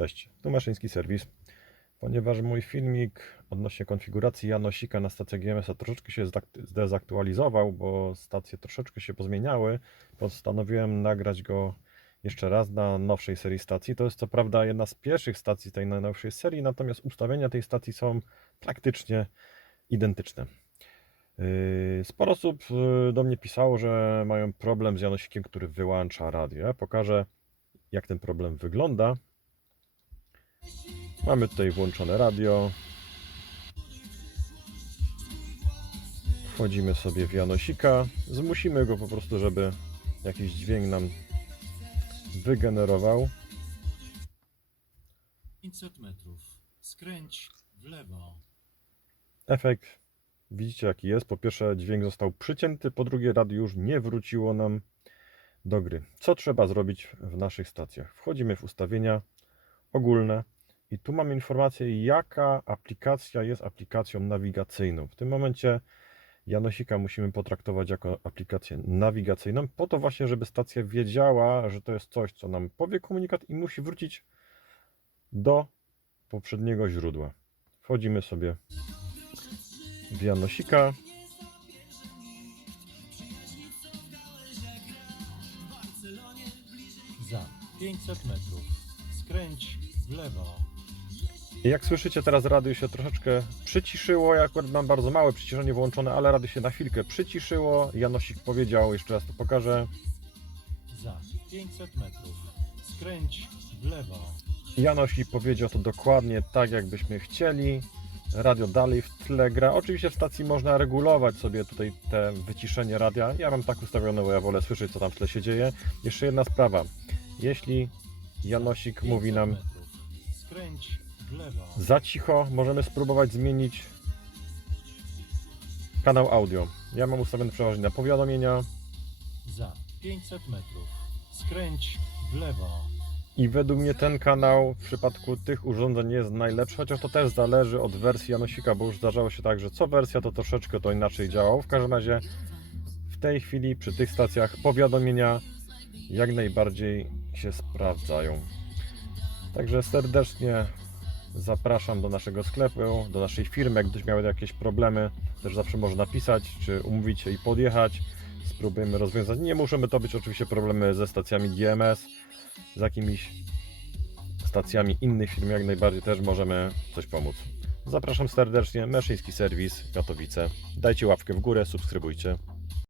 Cześć, tu Maszyński Serwis. Ponieważ mój filmik odnośnie konfiguracji Janosika na stację GMS-a troszeczkę się zdezaktualizował, bo stacje troszeczkę się pozmieniały, postanowiłem nagrać go jeszcze raz na nowszej serii stacji. To jest co prawda jedna z pierwszych stacji tej najnowszej serii, natomiast ustawienia tej stacji są praktycznie identyczne. Yy, Sporo osób yy, do mnie pisało, że mają problem z Janosikiem, który wyłącza radio. Ja pokażę, jak ten problem wygląda. Mamy tutaj włączone radio. Wchodzimy sobie w Janosika. Zmusimy go po prostu, żeby jakiś dźwięk nam wygenerował. 500 metrów. Skręć w lewo. Efekt widzicie jaki jest. Po pierwsze dźwięk został przycięty, po drugie radio już nie wróciło nam do gry. Co trzeba zrobić w naszych stacjach? Wchodzimy w ustawienia ogólne i tu mamy informację jaka aplikacja jest aplikacją nawigacyjną. W tym momencie Janosika musimy potraktować jako aplikację nawigacyjną, po to właśnie, żeby stacja wiedziała, że to jest coś, co nam powie komunikat i musi wrócić do poprzedniego źródła. Wchodzimy sobie w Janosika. Za 500 metrów. Skręć w lewo. Jak słyszycie, teraz radio się troszeczkę przyciszyło. Ja akurat mam bardzo małe przyciszenie włączone, ale radio się na chwilkę przyciszyło. Janosik powiedział, jeszcze raz to pokażę. Za 500 metrów. Skręć w lewo. Janosik powiedział to dokładnie tak, jakbyśmy chcieli. Radio dalej w tle gra. Oczywiście w stacji można regulować sobie tutaj te wyciszenie radia. Ja mam tak ustawione, bo ja wolę słyszeć, co tam w tle się dzieje. Jeszcze jedna sprawa. Jeśli Janosik mówi 500 nam. Skręć w lewo. za cicho, możemy spróbować zmienić kanał audio. Ja mam ustawione przeważnie na powiadomienia Za 500 metrów. Skręć w lewo. i według mnie ten kanał w przypadku tych urządzeń jest najlepszy, chociaż to też zależy od wersji Janosika, bo już zdarzało się tak, że co wersja to troszeczkę to inaczej działało. W każdym razie w tej chwili przy tych stacjach powiadomienia jak najbardziej się sprawdzają. Także serdecznie zapraszam do naszego sklepu, do naszej firmy. Jak ktoś miał jakieś problemy, też zawsze może napisać, czy umówić się i podjechać. Spróbujemy rozwiązać. Nie muszą to być oczywiście problemy ze stacjami GMS, z jakimiś stacjami innych firm, jak najbardziej też możemy coś pomóc. Zapraszam serdecznie, Meszyński Serwis, Katowice. Dajcie łapkę w górę, subskrybujcie.